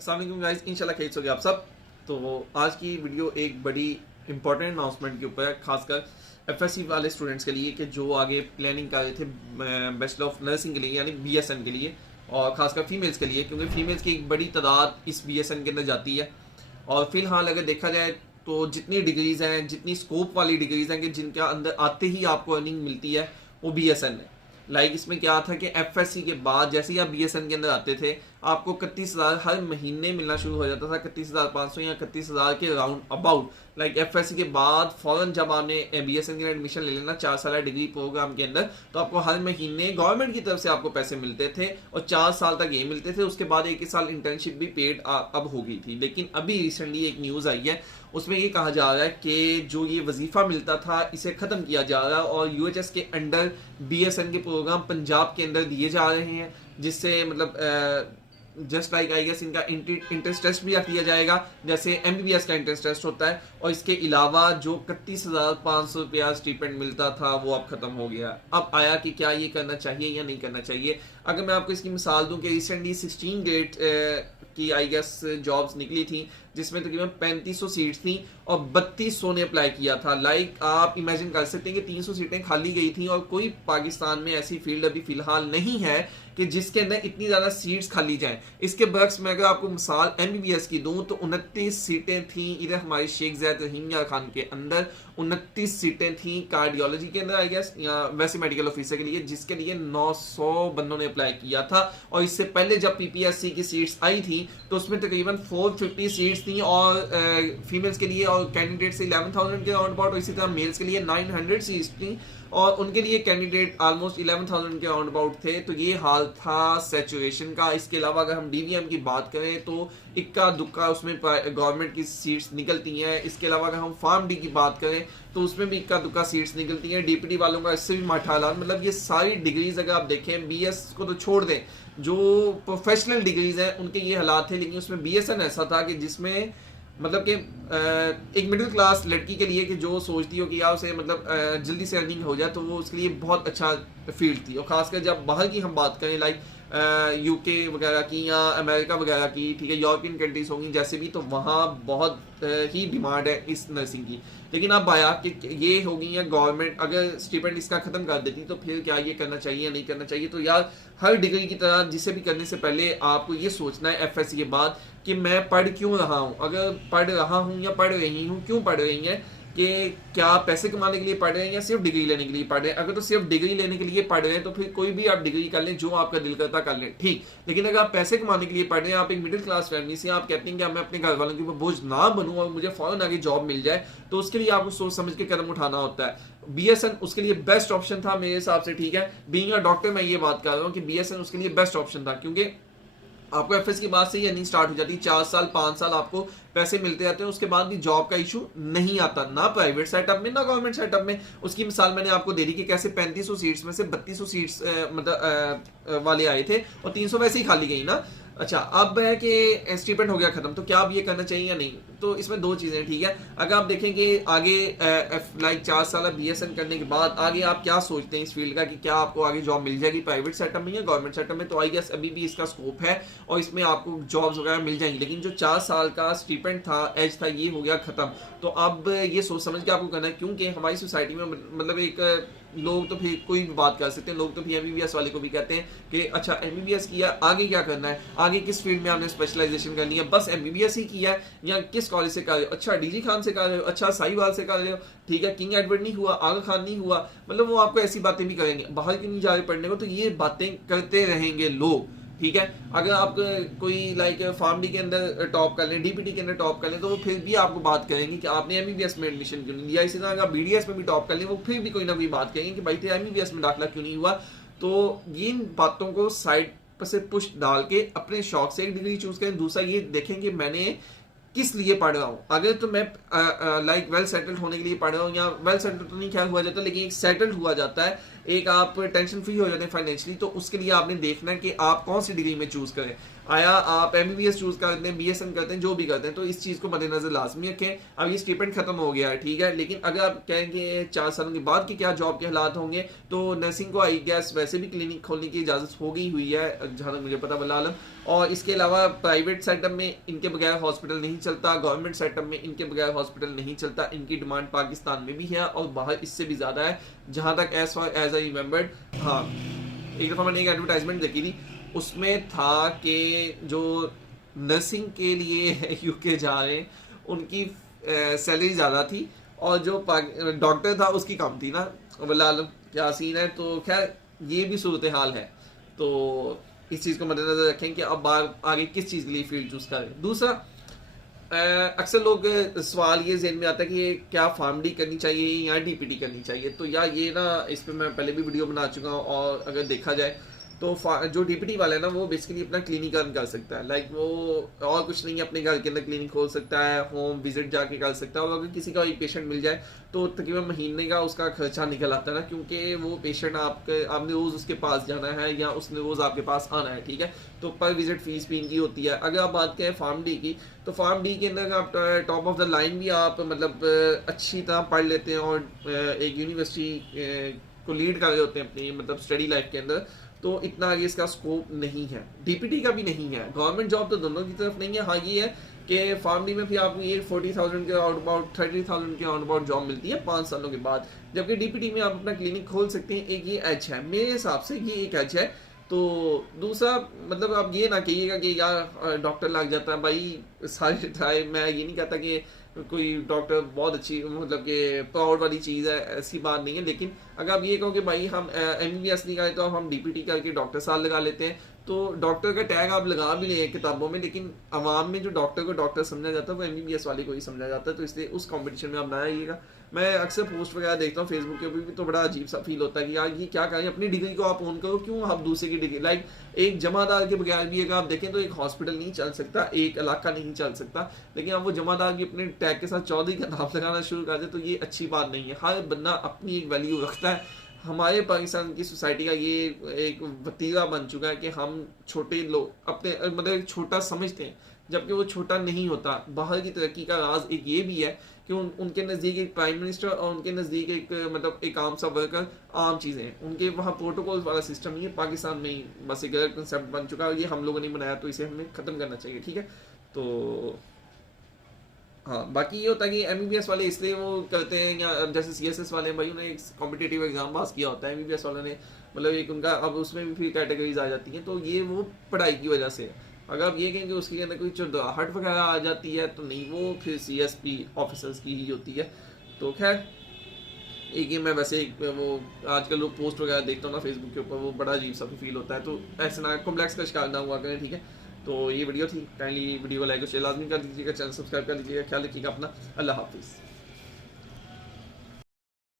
अस्सलाम वालेकुम गाइस, इंशाल्लाह खैरियत से होगे आप सब। तो आज की वीडियो एक बड़ी इंपॉर्टेंट अनाउंसमेंट के ऊपर है, खासकर एफएससी वाले स्टूडेंट्स के लिए कि जो आगे प्लानिंग कर रहे थे बैचलर ऑफ नर्सिंग के लिए यानी बीएसएन के लिए, और खासकर फीमेल्स के लिए, क्योंकि फीमेल्स की एक बड़ी तादाद इस बीएसएन के अंदर जाती है। और फिलहाल अगर देखा जाए तो जितनी डिग्रीज़ हैं, जितनी स्कोप वाली डिग्रीज़ हैं कि जिनके अंदर आते ही आपको अर्निंग मिलती है, वो बीएसएन है। लाइक इसमें क्या था कि एफएससी के बाद जैसे ही आप बीएसएन के अंदर आते थे, आपको 31,000 हर महीने मिलना शुरू हो जाता था, 31,500 या 31,000 के राउंड अबाउट। लाइक एफएससी के बाद फौरन जब आपने बीएसएन के लिए एडमिशन ले लेना 4 साल डिग्री प्रोग्राम के अंदर, तो आपको हर महीने गवर्नमेंट की तरफ से आपको पैसे मिलते थे और 4 साल तक ये मिलते थे। उसके बाद 1 साल इंटर्नशिप भी पेड अब हो गई थी। लेकिन अभी रिसेंटली एक न्यूज़ आई है, उसमें ये कहा जा रहा है कि जो ये वजीफा मिलता था इसे ख़त्म किया जा रहा है और यूएचएस के अंडर बीएसएन के प्रोग्राम पंजाब के अंदर दिए जा रहे हैं, जिससे मतलब जस्ट लाइक आई गेस इनका इंट्रेंस टेस्ट भी रख दिया जाएगा जैसे एमबीबीएस का इंट्रेंस टेस्ट होता है। और इसके अलावा जो 31,500 रुपया स्टीपेंड मिलता था वो अब खत्म हो गया। अब आया कि क्या ये करना चाहिए या नहीं करना चाहिए। अगर मैं आपको इसकी मिसाल दूं कि रिसेंटली 16 ग्रेड की आई गेस जॉब्स निकली थी, जिसमें तकरीबन 3500 सीट्स थी और 3200 ने अप्लाई किया था। लाइक आप इमेजिन कर सकते हैं कि 300 सीटें खाली गई थी और कोई पाकिस्तान में ऐसी फील्ड अभी फिलहाल नहीं है कि जिसके अंदर इतनी ज़्यादा सीट्स खाली जाएं। इसके बर्क्स में अगर आपको मिसाल एमबीबीएस की दूं तो 29 सीटें थी इधर हमारे शेख ज़ैद रहीम यार खान के अंदर, 29 सीटें थी कार्डियोलॉजी के अंदर आई गेस या वैसे मेडिकल ऑफिसर के लिए, जिसके लिए 900 बंदों ने अप्लाई किया था। और इससे पहले जब पीपीएससी की सीट्स आई थी तो उसमें तकरीबन 450 सीट्स थी और फीमेल्स के लिए और कैंडिडेट से 11,000 के राउंड अबाउट, और इसी तरह मेल्स के लिए 900 सीट्स थी और उनके लिए कैंडिडेट ऑलमोस्ट 11,000 के राउंड अबाउट थे। तो ये हाल था सैचुरेशन का। इसके अलावा अगर हम डीवीएम की बात करें तो इक्का दुक्का उसमें गवर्नमेंट की सीट्स निकलती हैं। इसके अलावा अगर हम फार्म डी की बात करें तो उसमें भी इक्का दुक्का सीट्स निकलती हैं। डीपीटी वालों का इससे भी माठा हालात, मतलब ये सारी डिग्रीज अगर आप देखें, बीएस को तो छोड़ दें, जो प्रोफेशनल डिग्रीज हैं उनके ये हालात थे। लेकिन उसमें बीएसएन ऐसा था कि जिसमें मतलब कि एक मिडिल क्लास लड़की के लिए कि जो सोचती हो कि यार उसे मतलब जल्दी से अर्निंग हो जाए, तो वो उसके लिए बहुत अच्छा फील्ड थी। और खासकर जब बाहर की हम बात करें लाइक यूके वगैरह की या अमेरिका वगैरह की, ठीक है, यूरोपियन कंट्रीज होंगी जैसे भी, तो वहाँ बहुत ही डिमांड है इस नर्सिंग की। लेकिन अब आया कि ये होगी या गवर्नमेंट अगर स्टिपेंड इसका ख़त्म कर देती तो फिर क्या ये करना चाहिए या नहीं करना चाहिए। तो यार हर डिग्री की तरह जिसे भी करने से पहले आपको ये सोचना है एफएससी के बाद कि मैं पढ़ क्यों रहा हूँ। अगर पढ़ रहा हूँ या पढ़ रही हूँ, क्यों पढ़ रही हैं, कि क्या पैसे कमाने के लिए पढ़ रहे हैं या सिर्फ डिग्री लेने के लिए पढ़ रहे हैं। अगर तो सिर्फ डिग्री लेने के लिए पढ़ रहे हैं तो फिर कोई भी आप डिग्री कर लें, जो आपका दिल करता कर लें, ठीक। लेकिन अगर आप पैसे कमाने के लिए पढ़ रहे हैं, आप एक मिडिल क्लास फैमिली से, आप कहते हैं कि मैं अपने घर वालों के ऊपर बोझ ना बनूं और मुझे फौरन आगे जॉब मिल जाए, तो उसके लिए आपको सोच समझ के कदम उठाना होता है। बीएसएन उसके लिए बेस्ट ऑप्शन था मेरे हिसाब से, ठीक है। बीइंग अ डॉक्टर मैं ये बात कर रहा हूँ कि बीएसएन उसके लिए बेस्ट ऑप्शन था, क्योंकि आपको एफएस की बात से ही अर्निंग स्टार्ट हो जाती है। 4 साल 5 साल आपको पैसे मिलते जाते हैं, उसके बाद भी जॉब का इशू नहीं आता, ना प्राइवेट सेटअप में ना गवर्नमेंट सेटअप में। उसकी मिसाल मैंने आपको दे दी कि कैसे 3500 सीट्स में से 3200 सीट्स मतलब वाले आए थे और 300 वैसे ही खाली गई ना। अच्छा, अब है कि स्टीपेंड हो गया खत्म, तो क्या अब ये करना चाहिए या नहीं। तो इसमें दो चीज़ें, ठीक है। अगर आप देखेंगे आगे लाइक 4 साल बीएसएन करने के बाद आगे आप क्या सोचते हैं इस फील्ड का, कि क्या आपको आगे जॉब मिल जाएगी प्राइवेट सेटअप में या गवर्नमेंट सेटअप में, तो आई गेस अभी भी इसका स्कोप है और इसमें आपको जॉब्स वगैरह मिल जाएंगी। लेकिन जो 4 साल का स्टीपेंड था, एज था, ये हो गया खत्म। तो अब ये सोच समझ के आपको करना है, क्योंकि हमारी सोसाइटी में मतलब एक लोग तो फिर कोई भी बात कर सकते हैं, लोग तो फिर एमबीबीएस वाले को भी कहते हैं कि अच्छा एमबीबीएस किया, आगे क्या करना है, आगे किस फील्ड में आपने स्पेशलाइजेशन करनी है, बस एमबीबीएस ही किया या किस कॉलेज से कर रहे हो, अच्छा डीजी खान से कर रहे हो, अच्छा साहिवाल से कर रहे हो, ठीक है, किंग एडवर्ड नहीं हुआ, आगा खान नहीं हुआ, मतलब वो आपको ऐसी बातें भी करेंगे। बाहर क्यों नहीं जा रहे पढ़ने को, तो ये बातें करते रहेंगे लोग, ठीक है। अगर आप कोई लाइक फार्म डी के अंदर टॉप कर लें, डीपीटी के अंदर टॉप कर लें, तो वो फिर भी आपको बात करेंगे कि आपने एमबीबीएस में एडमिशन क्यों नहीं लिया। इसी तरह अगर आप बीडीएस में भी टॉप कर लें, वो फिर भी कोई ना कोई बात करेंगे कि भाई तेरा एमबीबीएस में दाखिला क्यों नहीं हुआ। तो इन बातों को साइड पर से पुश डाल के अपने शौक से एक डिग्री चूज करें। दूसरा ये देखें कि मैंने किस लिए पढ़ रहा हूँ। अगर तो मैं लाइक वेल सेटल्ड होने के लिए पढ़ रहा हूँ, या वेल सेटल्ड तो नहीं ख्याल हुआ जाता, लेकिन एक सेटल्ड हुआ जाता है, एक आप टेंशन फ्री हो जाते हैं फाइनेंशियली, तो उसके लिए आपने देखना है कि आप कौन सी डिग्री में चूज करें। आया आप MBBS चूज करते हैं, BSN करते हैं, जो भी करते हैं, तो इस चीज को मद्देनजर लाजमी रखें। अब ये स्टीपेंड खत्म हो गया है, ठीक है, लेकिन अगर आप कहेंगे 4 सालों के बाद की क्या जॉब के हालात होंगे, तो नर्सिंग को आई गैस वैसे भी क्लिनिक खोलने की इजाजत हो गई हुई है जहां तक मुझे पता वल्लाह आलम। और इसके अलावा प्राइवेट सेटअप में इनके बगैर हॉस्पिटल नहीं चलता, गवर्नमेंट सेटअप में इनके बगैर हॉस्पिटल नहीं चलता। इनकी डिमांड पाकिस्तान में भी है और बाहर इससे भी ज्यादा है, जहां तक as far as I remembered. हाँ, एक दफा मैंने एक एडवर्टाइजमेंट देखी थी, उसमें था कि जो नर्सिंग के लिए यूके जा रहे हैं उनकी सैलरी ज़्यादा थी और जो डॉक्टर था उसकी कम थी ना। वल्लाह क्या सीन है। तो खैर ये भी सूरत हाल है, तो इस चीज़ को मद्देनजर रखें कि अब आगे किस चीज़ के लिए फील्ड चूज़ करें। दूसरा, अक्सर लोग सवाल ये जहन में आता है कि क्या फार्मडी करनी चाहिए या DPT करनी चाहिए। तो यार ये ना, इस पर मैं पहले भी वीडियो बना चुका हूँ, और अगर देखा जाए तो जो DPT वाला है ना, वो बेसिकली अपना क्लिनिक रन कर सकता है। लाइक वो और कुछ नहीं है, अपने घर के अंदर क्लिनिक खोल सकता है, होम विजिट जाके कर सकता है। और अगर किसी का एक पेशेंट मिल जाए तो तकरीबन महीने का उसका खर्चा निकल आता है ना, क्योंकि वो पेशेंट आपने रोज़ उसके पास जाना है या उसने रोज़ आपके पास आना है, ठीक है। तो पर विजिट फीस भी इनकी होती है। अगर आप बात करें फार्म डी की, तो फार्म डी के अंदर आप टॉप ऑफ द लाइन भी आप मतलब अच्छी तरह पढ़ लेते हैं और एक यूनिवर्सिटी को लीड कर रहे होते हैं अपनी मतलब स्टडी लाइफ के अंदर, तो इतना आगे इसका स्कोप नहीं है। DPT का भी नहीं है। गवर्नमेंट जॉब तो दोनों की तरफ नहीं है। हाँ ये है कि फार्म डी में भी आपको ये 40,000 के आउट अबाउट 30,000 के आउट अबाउट जॉब मिलती है 5 सालों के बाद, जबकि DPT में आप अपना क्लिनिक खोल सकते हैं। एक ये एज है मेरे हिसाब से, ये एक एज है। तो दूसरा मतलब आप ये ना कहिएगा कि यार डॉक्टर लग जाता है भाई सारी ट्राई। मैं ये नहीं कहता कि कोई डॉक्टर बहुत अच्छी मतलब कि प्राउड वाली चीज़ है, ऐसी बात नहीं है। लेकिन अगर आप ये कहो कि भाई हम MBBS नहीं करें तो हम DPT करके डॉक्टर साल लगा लेते हैं, तो डॉक्टर का टैग आप लगा भी लें किताबों में, लेकिन आवाम में जो डॉक्टर को डॉक्टर समझा जाता है वो MBBS वाले को ही समझा जाता है। तो इसलिए उस कॉम्पिटिशन में आप ना आइएगा। मैं अक्सर पोस्ट वगैरह देखता हूँ फेसबुक के ऊपर भी, तो बड़ा अजीब सा फील होता है कि यार ये क्या करें, अपनी डिग्री को आप ओन करो, क्यों आप दूसरे की डिग्री। लाइक एक जमादार के बगैर भी अगर आप देखें तो एक हॉस्पिटल नहीं चल सकता, एक इलाका नहीं चल सकता। लेकिन अब वो जमादार भी अपने टैग के साथ चौधरी का नाम लगाना शुरू कर दे, तो ये अच्छी बात नहीं है। हर बंदा अपनी एक वैल्यू रखता है। हमारे पाकिस्तान की सोसाइटी का ये एक वतीरा बन चुका है कि हम छोटे लोग अपने मतलब छोटा समझते हैं, जबकि वो छोटा नहीं होता। बाहर की तरक्की का राज एक ये भी है कि उनके नज़दीक एक प्राइम मिनिस्टर और उनके नज़दीक एक मतलब एक आम सा वर्कर आम चीज़ें हैं। उनके वहाँ प्रोटोकॉल वाला सिस्टम नहीं है। पाकिस्तान में ही बस एक गलत कंसेप्ट बन चुका है, ये हम लोगों ने बनाया, तो इसे हमें ख़त्म करना चाहिए, ठीक है। तो हाँ, बाकी ये होता है कि MBBS वाले इसलिए वो करते हैं, या जैसे CSS वाले भाई उन्हें एक कॉम्पिटिटिव एग्जाम पास किया होता है, MBBS वालों ने मतलब एक उनका अब उसमें भी फिर कैटेगरीज आ जाती हैं, तो ये वो पढ़ाई की वजह से है। अगर आप ये कहें कि उसके अंदर कोई चुरदराहट वगैरह आ जाती है तो नहीं, वो फिर CSP ऑफिसर्स की ही होती है। तो खैर एक ये मैं वैसे एक वो आजकल लोग पोस्ट वगैरह देखता हूँ ना फेसबुक के ऊपर, वो बड़ा अजीब सा फील होता है। तो ऐसे ना कॉम्प्लेक्स का शिकार ना हुआ करें, ठीक है। तो ये वीडियो थी, काइंडली वीडियो को लाइक और शेयर लाजमी कर दीजिएगा, चैनल सब्सक्राइब कर लीजिएगा। ख्याल रखिएगा अपना। अल्लाह हाफिज़।